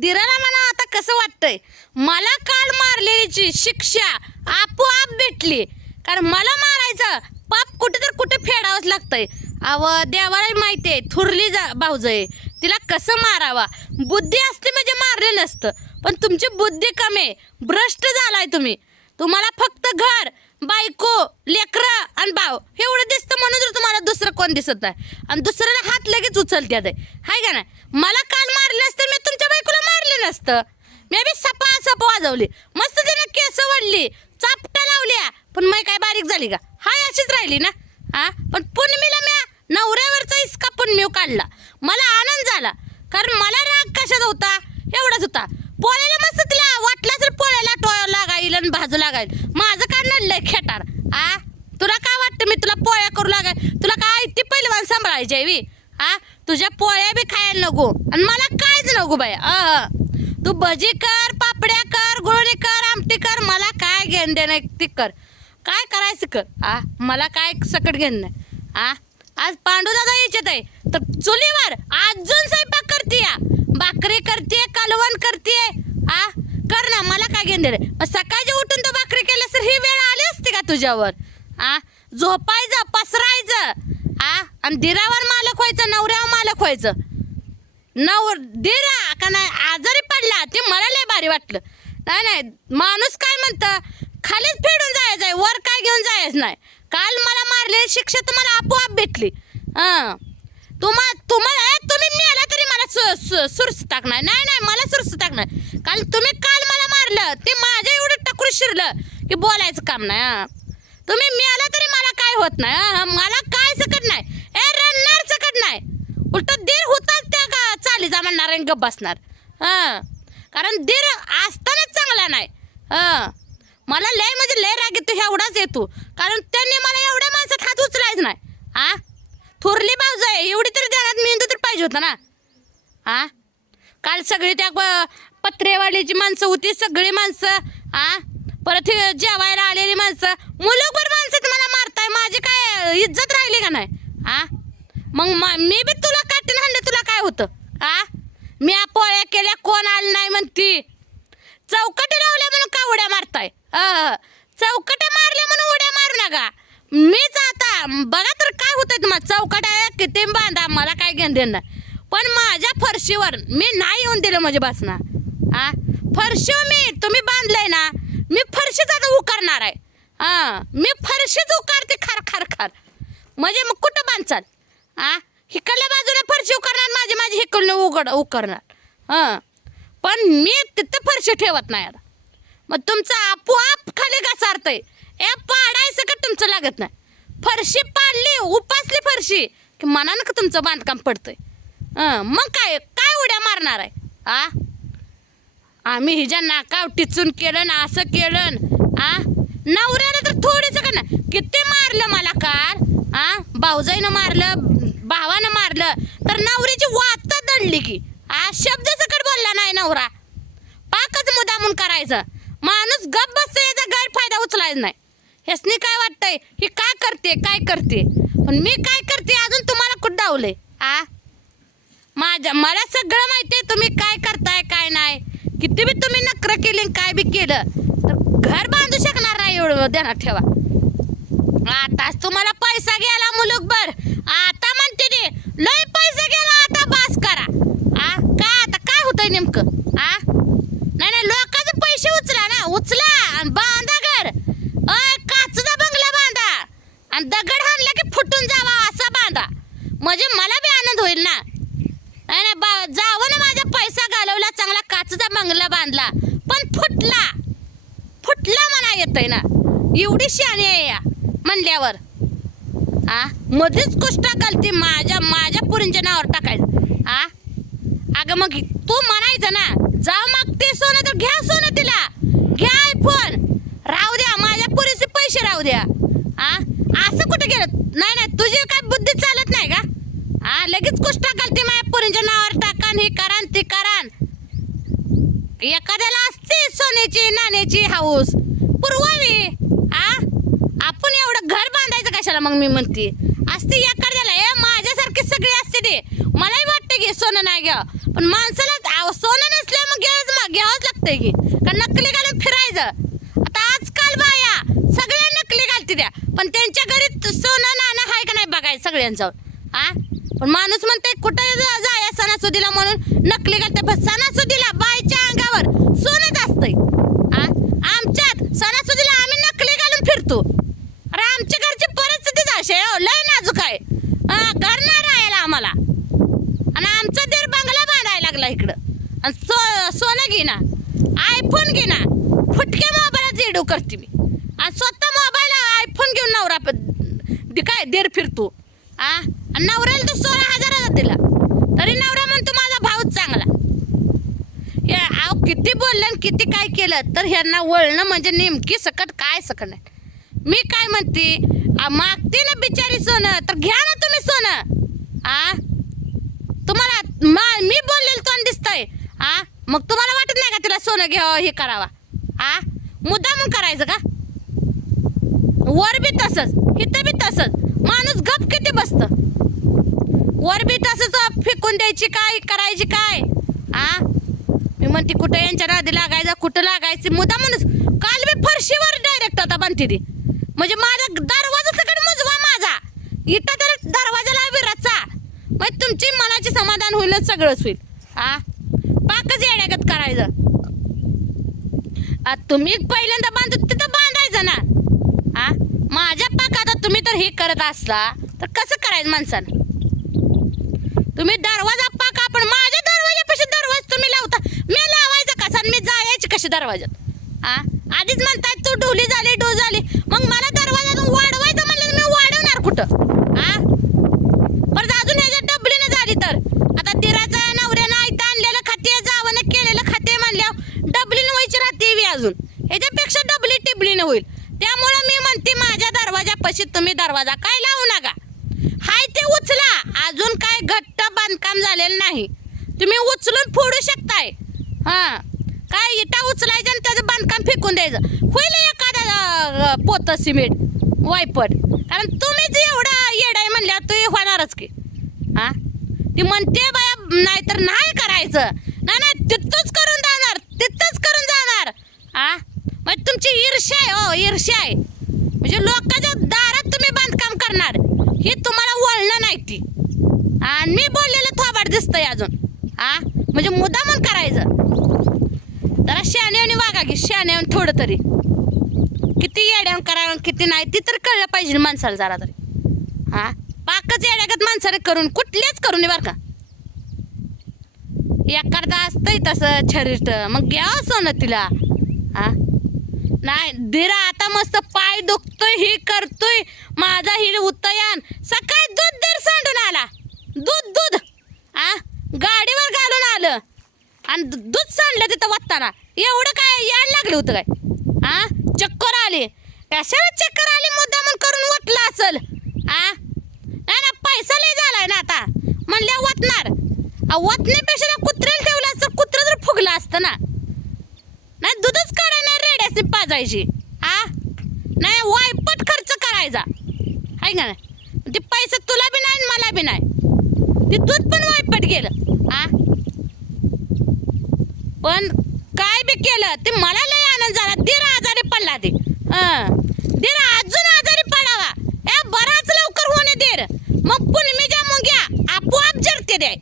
दिराला म्हणा आता कसं वाटतंय? मला काल मारलेलीची शिक्षा आपोआप भेटली. कारण मला मारायचं पाप कुठे तर कुठे फेडावंच लागतंय. अव देवाला माहिती आहे थुरली जा भाऊजय आहे तिला कसं मारावा? बुद्धी असते म्हणजे मारले नसतं. पण तुमची बुद्धी कमी आहे. भ्रष्ट झालाय तुम्ही. तुम्हाला फक्त घर बायको लेकरं आणि भाव एवढं दिसतं म्हणून तर तुम्हाला दुसरं कोण दिसत नाही. आणि दुसऱ्याला हात लगेच उचलते आहे हाय का नाही? मला काल मारलं असतं मी तुमच्या बायकोला मारलं नसतं. मी बी सपा सप वाजवली. मस्त तिने केस वडली चापटा लावल्या. पण मी काय बारीक झाली का? हाय अशीच राहिली ना? हा पण पुनमीला म्या नवऱ्यावरचा इसका पुनमीव काढला. मला आनंद झाला. कारण मला राग कशात होता? एवढाच होता. पोळ्याला मस्त तिला वाटलं तर पोळ्याला टोळ लागाईल आणि भाजू लागाईल. माझं काय नडलंय खेटार. आ? तुला काय वाटतं मी तुला पोळ्या करू लागाय तुला काय ती पहिलवान सांभाळायची आहे बी? आ? तुझ्या पोळ्या बी खायला नको. आणि मला काहीच नको बाई. अ तू भजी कर पापड्या कर गुळणी कर आमटी कर. मला काय घेणं देणं ती कर. काय करायचं कर? आ? मला काय सकट घेणं नाही. आ? आज पांडू दादा यायच्यात आहे. तर चुलीवर अजून स्वयंपाक करते या. भाकरी करते कालवण करते आ कर ना मला काय घेणं देणं? मग सकाळची उठून तर भाकरी केल्यास तर ही वेळ आली असते का तुझ्यावर? आ झोपायचं पसरायचं. आ आणि दिरावर मालक व्हायचं नवऱ्यावर मालक व्हायचं. नव दिरा का नाही आजारी पडला ते मला लय भारी वाटलं. नाही नाही माणूस काय म्हणतं? खालीच फेडून जायचं आहे वर काय घेऊन जायचं नाही. काल मला मारलेली शिक्षा तुम्हाला आपोआप भेटली. हां. तुम्हा तुम्हाला सुरस टाकणार. नाही नाही मला सुरस टाकणार. काल तुम्ही काल मला मारलं. ते माझ्या एवढं टकरू शिरलं की बोलायचं काम नाही तुम्ही मिळालं तरी मला काय होत नाही मला काय सकट नाही. ए रडणार सकट नाही. उलट दीर होताच त्या का चाली जा म्हणणार आणि गप बसणार हां. कारण दीर असतानाच चांगला नाही हां. मला लय म्हणजे लय राग येतो एवढाच येतो. कारण त्यांनी मला एवढ्या माणसात हात उचलायच नाही आ थोरली बाजू आहे एवढी तरी देण्यात मेंदू तर पाहिजे होता ना. हा काल सगळी त्या प- पत्रेवालीची माणसं होती सगळी माणसं. हा परत हे जेवायला आलेली माणसं. मुलगभर माणसं मला मारताय. माझी काय इज्जत राहिली का नाही? हा मग मी बी तुला काटेन हाणलं तुला काय होतं? हा मी आ पोळ्या केल्या कोण आलं नाही म्हणती. चौकटी लावल्या म्हणून का उड्या मारताय? अ, चौकट्या मारल्या म्हणून उड्या मारू नका. मीच आता बघा तर काय होतंय तुम्हाला चौकट्या किती बांधा मला काय घेणं देणं पण माझ्या फरशीवर मी नाही येऊन दिलं म्हणजे बसना. हा फरशी मी तुम्ही बांधलंय ना मी फरशीच आता उकारणार आहे. हा मी फरशीच उकारते खार खार खार. म्हणजे मग कुठं बांधचाल? आ? हिकडल्या बाजूला फरशी उकारणार माझी माझी हिकडनं उघड उकरणार. हां? पण मी तिथं फरशी ठेवत नाही आता. मग तुमचं आपोआप खाली घसारतंय. ए पाडायचं का तुमचं लागत नाही? फरशी पाडली उपासली फरशी की मनानं का तुमचं बांधकाम पडतंय? मग काय काय उड्या मारणार आहे? आ आम्ही हिच्या नाकाव टिचून केलं ना असं केलं आ नवऱ्याला तर थोडीच का ना किती मारलं मला कार आ भाऊजाईनं मारलं भावानं मारलं तर नवरीची वात दडली की. आ शब्द सकट बोलला नाही नवरा. पाकच मुदामून करायचं. माणूस गप बसतो याचा गैरफायदा उचलायचा नाही. ह्यासनी काय वाटतंय? ही काय करते काय करते? पण मी काय करते अजून तुम्हाला कुठं डावलंय? आ माझ्या मला सगळं माहिती आहे तुम्ही काय करताय काय नाही. किती बी तुम्ही नखर केली काय बी केलं तर घर बांधू शकणार नाही एवढं. ध्यानात ठेवा. आताच तुम्हाला पैसा गेला मुलुकभर. आता म्हणते ते लय पैसा गेला आता बास करा आ काय आता काय होतंय नेमकं आ नाही नाही लोकांचे पैसे उचला ना उचला आणि बांधा घर अय काचचा बंगला बांधा आणि दगड हाणला की फुटून जावा असा बांधा म्हणजे मला बी आनंद होईल ना नाही नाही बा जावं ना माझा पैसा घालवला चांगला काचचा बंगला बांधला पण फुटला. फुटला म्हणा येतंय ना. एवढी शाणी आहे या म्हणल्यावर. आ? मध्येच कुष्टा घालते माझ्या माझ्या पुरींच्या नावावर टाकायचं. आ? अगं मग तू म्हणायचं ना जा मागते सोनं तर घ्या सोनं तिला. घ्या आयफोन राहू द्या माझ्या पुरीचे पैसे राहू द्या. आ? असं कुठे गेलं? नाही नाही तुझी काय बुद्धी चालत नाही का? हा लगेच कुष्टा घालते माझ्या पुरींच्या नावावर टाकान हे करान ते करान एखाद्याला असते सोन्याची नाण्याची हाऊस पुरवावी. आ? आपण एवढं घर बांधायचं कशाला? मग मी म्हणते असते एखाद्याला. ए माझ्यासारखे सगळे असते ते. मलाही वाटतं की सोनं नाही घ्या पण माणसाला आव- सोनं नसल्या वाटतंय की. कारण नकली घालून फिरायचं? आता आजकाल बाया सगळ्या नकली घालते त्या. पण त्यांच्या घरी सोनं नाणं आहे का नाही बघायचं सगळ्यांचं? हा पण माणूस म्हणते कुठं जा- जाया सणासुदीला म्हणून नकली घालते पण सणासुदीला बायच्या अंगावर सोनच असतंय. हा आमच्यात सणासुदीला आम्ही नकली घालून फिरतो. अरे आमच्या घरची परिस्थितीच अशी आहे हो, लय नाजूक आहे. हा, घर नाही राहायला आम्हाला. आणि आमचा दीर बंगला बांधायला लागला इकडं. आणि सो सोनं घेना आयफोन घेना फुटके मोबाईलच एडू करते मी. आणि स्वतः मोबाईल आयफोन घेऊन नवरा काय दीर फिरतो. आ? आणि नवऱ्याला तर सोळा हजाराचा दिला. तरी नवरा म्हणतो माझा भाऊच चांगला. हे अहो किती बोललं आणि किती काय केलं तर ह्यांना वळणं म्हणजे नेमकी सकट काय सकट नाही. मी काय म्हणते मागते ना बिचारी सोनं तर घ्या ना तुम्ही सोनं. आ? तुम्हाला मा मी बोललेलं तोंड दिसतंय. आ? मग तुम्हाला वाटत नाही का तिला सोनं घ्यावं हे करावा? आ? मुद्दामून करायचं का? वर बी तसंच इथं बी तसंच. माणूस गप किती बसतं वर बी तसंच फेकून द्यायची काय? करायची काय? आ? मी म्हणते कुठं यांच्या नादी लागायचं कुठं लागायचं? मुद्दा म्हणून काल मी फरशीवर डायरेक्ट आता बनते ती. म्हणजे माझ्या दरवाजा सगळं मुजवा माझा. इथं तर दरवाजाला बी मग तुमची मनाचे समाधान होईलच सगळंच होईल. आ? पाकच येण्यागत करायचं. आ, तुम्ही पहिल्यांदा बांधतो तिथं बांधायचं ना. आ? माझ्या पाक आता तुम्ही तर हे करत असला तर कसं करायचं माणसानं? तुम्ही दरवाजा पाका पण माझ्या दरवाजापाशी दरवाजा तुम्ही लावता. मी लावायचा कसा? आणि मी जायची कशी दरवाजात? आ? आधीच म्हणताय तू डोली झाली डो झाली. मग मला दरवाजा वाढवायचं म्हणलं मी वाढवणार कुठं? हा परत अजून याच्या डबलीनं झाली तर. आता दिराचा नवऱ्यानं आयतं आणलेलं खाते जावनं केलेलं खाते म्हणल्यावर डबलीनं व्हायची राहते बी अजून. ह्याच्यापेक्षा डबली टिबलीनं होईल. त्यामुळं मी म्हणते माझ्या दरवाजापाशी तुम्ही दरवाजा काय लावू नका. हाय ते उचला. अजून काय घट बांधकाम झालेलं नाही. तुम्ही उचलून फोडू शकताय. हा. काय इटा उचलायचं आणि त्याचं बांधकाम फेकून द्यायचं. होईल एखादा पोत सिमेंट वायपट कारण तुम्हीच एवढा येडाय म्हणल्या तो होणारच की. हां. ती म्हणते बाया नाहीतर नाही करायचं. नाही नाही तिथंच करून जाणार तिथंच करून जाणार. हा. म्हणजे तुमची ईर्ष्या आहे हो ईर्ष्या आहे. म्हणजे लोकांच्या दारात तुम्ही बांधकाम करणार. हे तुम्हाला वळणं नाही ती. आणि मी बोललेलं थोबाड दिसतंय अजून. हा म्हणजे मुद्दामून करायचं. जरा शहाण्याने वागा की आणि थोडं तरी. किती येड्यावर करावं किती नाही ती तर कळलं पाहिजे माणसाला जरा तरी. हा पाकच येड्यागत माणसाने करून कुठलेच करून बरं का. एखादा असतंय तसं छरिष्ठ मग घ्या सोनं तिला. हा नाही दिरा आता मस्त पाय दुखतोय ही करतोय माझा हिड उत सकाळी दूध दर सांडून आला दूध दूध आ गाडीवर घालून आलं आणि दू- दूध सांडलं तिथं वत्ताना एवढं काय यायला लागलं होतं काय? आ? चक्कर आली. कशाला चक्कर आली? मुद्दा म्हणून करून वतलं असल. आ? नाही ना पैसा लय झालाय ना आता. म्हणल्या वतणार आ, वतण्यापेक्षा ना कुत्र्याला ठेवलं असतं. कुत्रं तर फुगलं असतं ना. नाही दूधच काढाय नाही रेड्यासनी पाजायची. आ? नाही वायपट खर्च करायचा. आहे का नाही? ते पैसे तुला बी नाही मला बी नाही. ते दूध पण वायपट गेलं. आ? पण बी केलं ते मला लय आनंद झाला. दीर आजारी पडला ते. दीर अजून आजारी पडावा. ए बराच लवकर होणे दीर मग पुनमीच्या मुंग्या आपोआप जरते द्याय